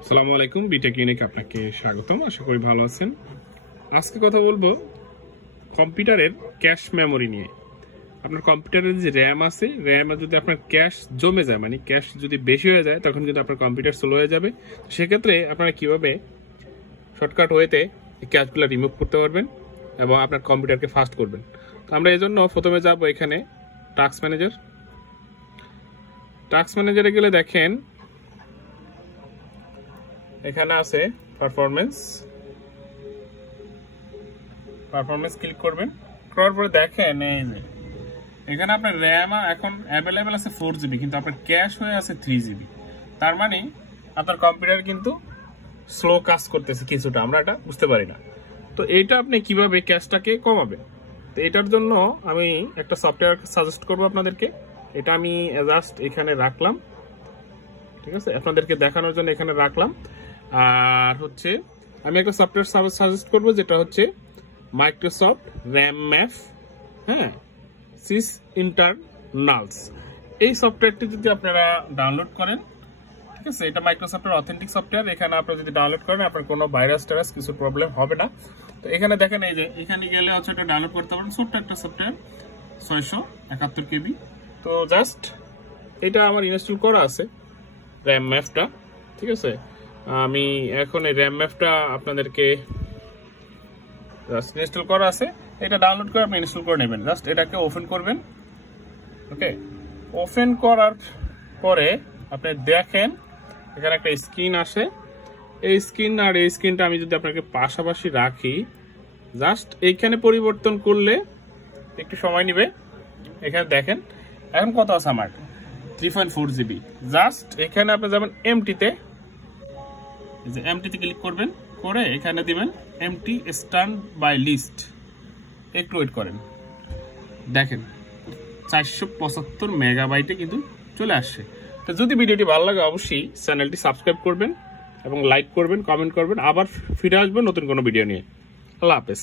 আসসালামু আলাইকুম, B Tech unique আপনাকে স্বাগতম। আশা করি ভালো আছেন। আজকে কথা বলবো কম্পিউটারের ক্যাশ মেমোরি নিয়ে। আপনার কম্পিউটারের যে র্যাম আছে, র্যামে যদি আপনার ক্যাশ জমে যায়, মানে ক্যাশ যদি বেশি হয়ে যায়, তখন কিন্তু আপনার কম্পিউটার স্লো হয়ে যাবে। সেক্ষেত্রে আপনারা কিভাবে শর্টকাট ওয়েতে এই ক্যাশগুলো রিমুভ করতে পারবেন এবং আপনার কম্পিউটারকে ফাস্ট করবেন। তো আমরা এই জন্য প্রথমে যাব এখানে টাস্ক ম্যানেজার। টাস্ক ম্যানেজারে গেলে দেখেন এখানে আছে পারফরমেন্স ক্লিক করবেন। করার পরে দেখেন এই যে এখানে আপনার র্যাম এখন অ্যাভেলেবেল আছে 4GB, কিন্তু আপনার ক্যাশ হয়ে আছে 3GB। তার মানে আপনার কম্পিউটার কিন্তু স্লো কাজ করতেছে কিছুটা, আমরা এটা বুঝতে পারি না। তো এইটা আপনি কিভাবে ক্যাশটাকে কমাবেন, তো এটার জন্য আমি একটা সফটওয়্যার সাজেস্ট করবো আপনাদেরকে। এটা আমি জাস্ট এখানে রাখলাম, ঠিক আছে, আপনাদেরকে দেখানোর জন্য এখানে রাখলাম। আর হচ্ছে আমি একটা সফটওয়্যার সাজেস্ট করবো, যেটা হচ্ছে মাইক্রোসফট র্যাম ম্যাপ, হ্যাঁ, সিস ইন্টারনালস। এই সফটওয়্যারটি যদি আপনারা ডাউনলোড করেন, ঠিক আছে, এটা মাইক্রোসফটের অথেন্টিক সফটওয়্যার। এখানে আপনারা যদি ডাউনলোড করেন আপনার কোনো ভাইরাস টাইরাস কিছু প্রবলেম হবে না। তো এখানে দেখেন এই যে এখানে গেলে হচ্ছে এটা ডাউনলোড করতে পারেন, ছোট্ট একটা সফটওয়্যার 671 KB। তো জাস্ট এটা আমার ইনস্টল করা আছে র্যাম ম্যাপটা, ঠিক আছে। আমি এখন এই র্যাম ম্যাপটা আপনাদেরকে জাস্ট ইনস্টল করা আছে, এটা ডাউনলোড করে আপনি ইনস্টল করে নেবেন। জাস্ট এটাকে ওপেন করবেন। ওকে, ওপেন করার পরে আপনি দেখেন এখানে একটা স্ক্রিন আসে। এই স্ক্রিন আর এই স্ক্রিনটা আমি যদি আপনাকে পাশাপাশি রাখি, জাস্ট এইখানে পরিবর্তন করলে একটু সময় নেবে। এখানে দেখেন এখন কত আছে আমার 3.4GB। জাস্ট এখানে আপনি যাবেন এমটিতে, ক্লিক করবেন, করে এখানে দিবেন এমটি স্ট্যান্ড বাই লিস্ট। একটু ওয়েট করেন, দেখেন 475 মেগাবাইটে কিন্তু চলে আসছে। তো যদি ভিডিওটি ভালো লাগে অবশ্যই চ্যানেলটি সাবস্ক্রাইব করবেন এবং লাইক করবেন, কমেন্ট করবেন। আবার ফিরে আসবেন নতুন কোনো ভিডিও নিয়ে। আল্লাহ হাফেজ।